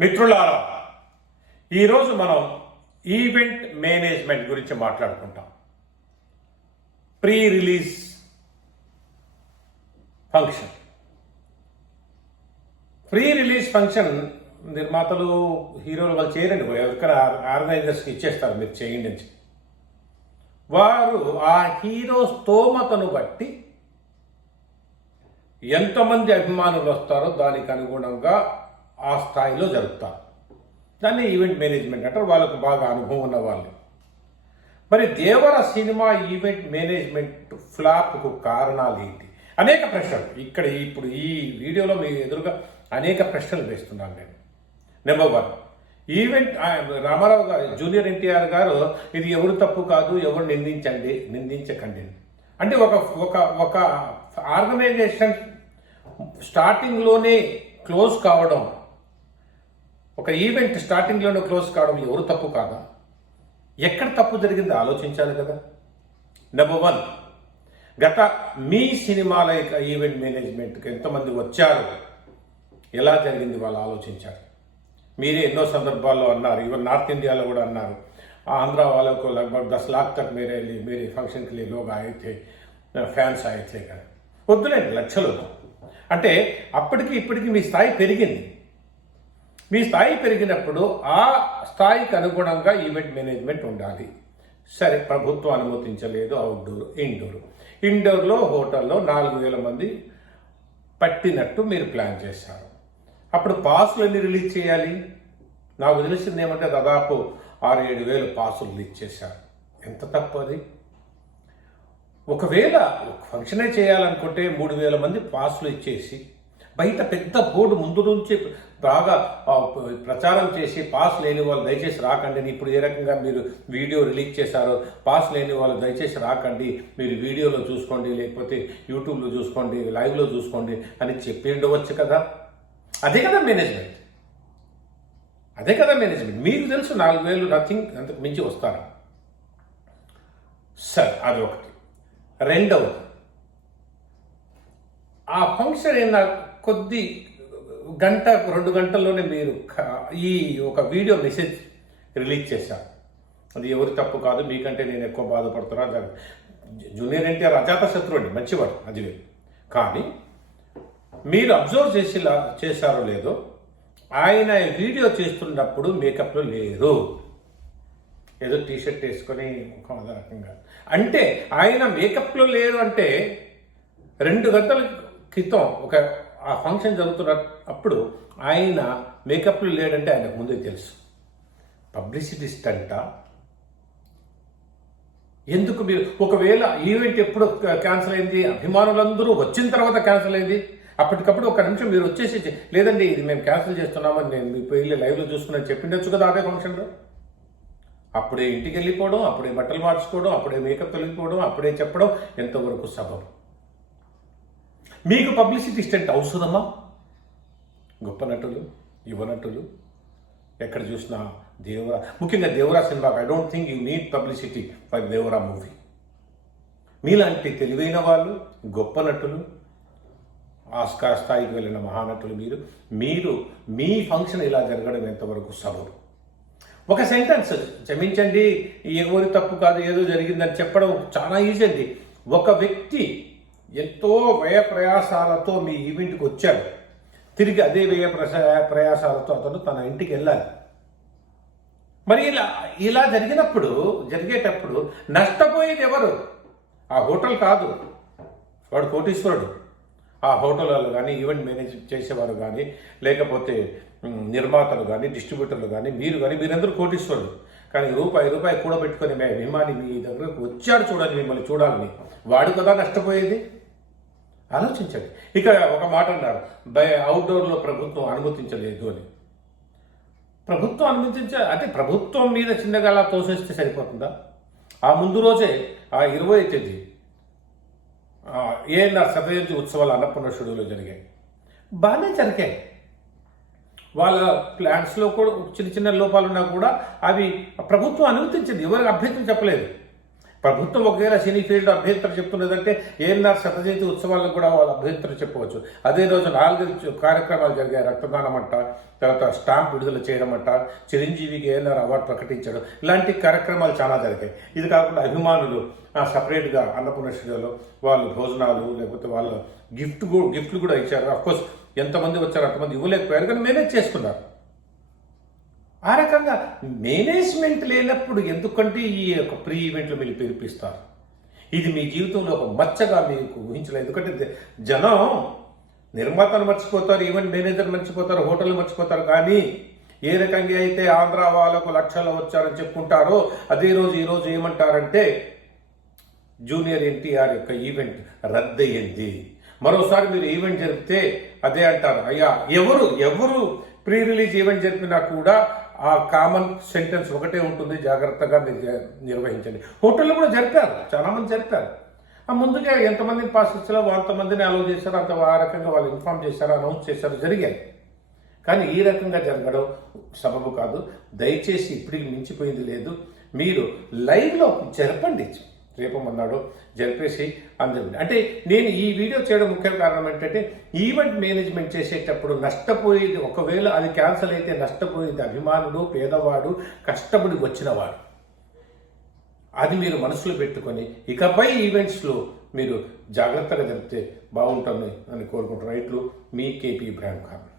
మిత్రులారా ఈరోజు మనం ఈవెంట్ మేనేజ్మెంట్ గురించి మాట్లాడుకుంటాం. Pre release function. Pre release function నిర్మాతలు హీరోలు వాళ్ళు చేయరండి ఎవరికైనా ఆర్గనైజర్స్కి ఇచ్చేస్తారు మీరు చేయండి అని వారు ఆ హీరో స్తోమతను బట్టి ఎంతమంది అభిమానులు వస్తారో దానికి అనుగుణంగా ఆ స్థాయిలో జరుపుతారు. దాన్ని ఈవెంట్ మేనేజ్మెంట్ అంటారు. వాళ్ళకు బాగా అనుభవం ఉన్న వాళ్ళు. మరి దేవర సినిమా ఈవెంట్ మేనేజ్మెంట్ ఫ్లాప్కు కారణాలు ఏంటి? అనేక ప్రశ్నలు. ఇక్కడ ఇప్పుడు ఈ వీడియోలో మీ ఎదురుగా అనేక ప్రశ్నలు వేస్తున్నాను నేను. నెంబర్ వన్ ఈవెంట్ ఆ, రామారావు గారు జూనియర్ ఎన్టీఆర్ గారు ఇది ఎవరు తప్పు కాదు ఎవరు నిందించండి నిందించకండి. అంటే ఒక ఒక ఒక ఆర్గనైజేషన్ స్టార్టింగ్లోనే క్లోజ్ కావడం ఒక ఈవెంట్ స్టార్టింగ్లోనే క్లోజ్ కావడం ఎవరు తప్పు కాదా? ఎక్కడ తప్పు జరిగిందో ఆలోచించాలి కదా. నెంబర్ వన్ గత మీ సినిమాల యొక్క ఈవెంట్ మేనేజ్మెంట్కి ఎంతమంది వచ్చారు? ఎలా జరిగింది వాళ్ళు ఆలోచించారు? మీరే ఎన్నో సందర్భాల్లో అన్నారు ఈవెన్ నార్త్ ఇండియాలో కూడా అన్నారు. ఆంధ్ర వాళ్ళకు లగ్భగ్ దస్ లాక్ తక్ మీరే మీరే ఫంక్షన్కి లోగా అయితే ఫ్యాన్స్ అయితే కానీ వద్దులేండి లక్షలు అంటే అప్పటికి ఇప్పటికి మీ స్థాయి పెరిగింది. మీ స్థాయి పెరిగినప్పుడు ఆ స్థాయికి అనుగుణంగా ఈవెంట్ మేనేజ్మెంట్ ఉండాలి. సరే ప్రభుత్వం అనుమతించలేదు అవుట్డోర్ ఇండోర్ ఇండోర్లో హోటల్లో నాలుగు వేల మంది పట్టినట్టు మీరు ప్లాన్ చేశారు. అప్పుడు పాసులు ఎన్ని రిలీజ్ చేయాలి? నాకు తెలిసింది ఏమంటే దాదాపు ఆరు ఏడు వేలు పాసులు రిలీజ్ చేశారు. ఎంత తప్పు అది ఒకవేళ ఫంక్షనే చేయాలనుకుంటే మూడు వేల మంది పాసులు ఇచ్చేసి బయట పెద్ద బోర్డు ముందు నుంచి బాగా ప్రచారం చేసి పాస్ లేని వాళ్ళు దయచేసి రాకండి. ఇప్పుడు ఏ రకంగా మీరు వీడియో రిలీజ్ చేశారో పాస్ లేని వాళ్ళు దయచేసి రాకండి. మీరు వీడియోలో చూసుకోండి లేకపోతే యూట్యూబ్లో చూసుకోండి లైవ్లో చూసుకోండి అని చెప్పి ఉండవచ్చు కదా? అదే కదా మేనేజ్మెంట్. అదే కదా మేనేజ్మెంట్. మీకు తెలుసు నాలుగు వేలు నథింగ్ అంతకు మించి వస్తారు? సరే అది ఒకటి రెండవది ఆ ఫంక్షన్ ఏందా కొద్ది గంట రెండు గంటల్లోనే మీరు ఈ ఒక వీడియో మెసేజ్ రిలీజ్ చేశారు అది ఎవరి తప్పు కాదు మీకంటే నేను ఎక్కువ బాధపడుతున్నా. జూనియర్ ఎన్టీఆర్ అజాత శత్రువు అండి మంచివాడు అది కానీ మీరు అబ్జర్వ్ చేసి చేశారో లేదో ఆయన వీడియో చేస్తున్నప్పుడు మేకప్లో లేరు. ఏదో టీ షర్ట్ వేసుకొని ముఖం అదే రకంగా. అంటే ఆయన మేకప్లో లేరు అంటే రెండు గంటల క్రితం ఒక ఆ ఫంక్షన్ జరుగుతున్న అప్పుడు ఆయన మేకప్లు లేడంటే ఆయనకు ముందే తెలుసు. Publicity stunt? ఎందుకు మీరు ఒకవేళ ఈవెంట్ ఎప్పుడు క్యాన్సిల్ అయింది అభిమానులందరూ వచ్చిన తర్వాత క్యాన్సిల్ అయింది అప్పటికప్పుడు ఒక నిమిషం మీరు వచ్చేసి లేదండి ఇది మేము క్యాన్సిల్ చేస్తున్నామని నేను మీ వెళ్ళి లైవ్లో చూసుకుని చెప్పిండొచ్చు కదా అదే ఫంక్షన్లో. అప్పుడే ఇంటికి వెళ్ళిపోవడం అప్పుడే బట్టలు మార్చుకోవడం అప్పుడే మేకప్ తొలగిపోవడం అప్పుడే చెప్పడం ఎంతవరకు సబబు? మీకు పబ్లిసిటీ స్టెంట్ అవసరమా గొప్ప నటులు యువ నటులు ఎక్కడ చూసినా దేవరా ముఖ్యంగా దేవరా సినిమాకి I don't think you need publicity for Devara movie మీలాంటి తెలివైన వాళ్ళు గొప్ప నటులు ఆస్కార్ స్థాయికి వెళ్ళిన మహానటులు మీరు మీరు మీ ఫంక్షన్ ఇలా జరగడం ఎంతవరకు సబబు. ఒక సెంటెన్స్ క్షమించండి ఎవరి తప్పు కాదు ఏదో జరిగిందని చెప్పడం చాలా ఈజీ అండి. ఒక వ్యక్తి ఎంతో వ్యయ ప్రయాసాలతో మీ ఈవెంట్కి వచ్చాడు. తిరిగి అదే వ్యయ ప్రయాసాలతో అతను తన ఇంటికి వెళ్ళాలి. మరి ఇలా ఇలా జరిగినప్పుడు జరిగేటప్పుడు నష్టపోయేది ఎవరు? ఆ హోటల్ కాదు. వాడు కోటీశ్వరుడు. ఆ హోటల్ వాళ్ళు కానీ ఈవెంట్ మేనేజ్ చేసేవారు కానీ లేకపోతే నిర్మాతలు కానీ డిస్ట్రిబ్యూటర్లు కానీ మీరు కానీ మీరందరూ కోటీశ్వరులు కానీ రూపాయి రూపాయి కూడబెట్టుకొని మీ అభిమాని మీ దగ్గరకు వచ్చాడు చూడండి మిమ్మల్ని చూడాలని. వాడు కదా నష్టపోయేది? ఆలోచించండి. ఇక ఒక మాట అన్నారు. బై అవుట్డోర్లో ప్రభుత్వం అనుమతించలేదు అని. ప్రభుత్వం అనుమతించ అంటే ప్రభుత్వం మీద చిన్నగా అలా తోసేస్తే సరిపోతుందా? ఆ ముందు రోజే ఆ ఇరవై తేదీ ఏఎన్ఆర్ శతజయంతి ఉత్సవాలు అన్నపూర్ణ షెడ్యూల్లో జరిగాయి. బాగానే జరిగాయి. వాళ్ళ ప్లాన్స్లో కూడా చిన్న చిన్న లోపాలు ఉన్నా కూడా అవి ప్రభుత్వం అనుమతించింది. ఎవరికి అభ్యంతరం చెప్పలేదు ప్రభుత్వం ఒకవేళ సినీ ఫీల్డ్ అభ్యంతరం చెప్తున్నదంటే ఏఎన్ఆర్ శతజయంతి ఉత్సవాలకు కూడా వాళ్ళు అభ్యంతరం చెప్పవచ్చు. అదే రోజు నాలుగు కార్యక్రమాలు జరిగాయి. రక్తదానం అంట తర్వాత స్టాంప్ విడుదల చేయడం అంట చిరంజీవికి ఏఎన్ఆర్ అవార్డు ప్రకటించడం ఇలాంటి కార్యక్రమాలు చాలా జరిగాయి. ఇది కాకుండా అభిమానులు సపరేట్గా అన్నపూర్ణ వాళ్ళు భోజనాలు లేకపోతే వాళ్ళు గిఫ్ట్ గిఫ్ట్లు కూడా ఇచ్చారు. అఫ్కోర్స్ ఎంతమంది వచ్చారు అంతమంది ఇవ్వలేకపోయారు కానీ మేనేజ్ చేసుకున్నారు. ఆ రకంగా మేనేజ్మెంట్ లేనప్పుడు ఎందుకంటే ఈ యొక్క ప్రీ ఈవెంట్లు మీరు పిలిపిస్తారు? ఇది మీ జీవితంలో ఒక మచ్చగా మీకు ఊహించలేదు. ఎందుకంటే జనం నిర్మాతను మర్చిపోతారు ఈవెంట్ మేనేజర్ మర్చిపోతారు హోటల్ మర్చిపోతారు. కానీ ఏ రకంగా అయితే ఆంధ్ర వాళ్ళకు లక్షలు వచ్చారని చెప్పుకుంటారో అదే రోజు ఈరోజు ఏమంటారంటే జూనియర్ ఎన్టీఆర్ యొక్క ఈవెంట్ రద్దయింది. మరోసారి మీరు ఈవెంట్ జరిపితే అదే అంటారు. అయ్యా ఎవరు ఎవరు ప్రీ రిలీజ్ ఈవెంట్ జరిపినా కూడా ఆ కామన్ సెంటెన్స్ ఒకటే ఉంటుంది జాగ్రత్తగా మీరు నిర్వహించండి. హోటల్లో కూడా జరిపారు చాలా మంది జరిపారు. ఆ ముందుగా ఎంతమందిని పాస్ ఇచ్చారో అంతమందిని అలౌ చేశారు అంత ఆ రకంగా వాళ్ళు ఇన్ఫార్మ్ చేశారు అనౌన్స్ చేశారు జరిగాయి. కానీ ఈ రకంగా జరగడం సబబు కాదు. దయచేసి ఇప్పటికి మించిపోయింది లేదు. మీరు లైవ్లో జరపండి. రేపమన్నాడు జరిపేసి అందరి అంటే నేను ఈ వీడియో చేయడం ముఖ్య కారణం ఏంటంటే ఈవెంట్ మేనేజ్మెంట్ చేసేటప్పుడు నష్టపోయేది ఒకవేళ అది క్యాన్సిల్ అయితే నష్టపోయేది అభిమానుడు పేదవాడు కష్టపడి వచ్చినవాడు. అది మీరు మనసులో పెట్టుకొని ఇకపై ఈవెంట్స్లో మీరు జాగ్రత్తగా జరిపితే బాగుంటుంది అని కోరుకుంటున్నారు రైట్లు మీ కేపీ ఇబ్రాహిం ఖాన్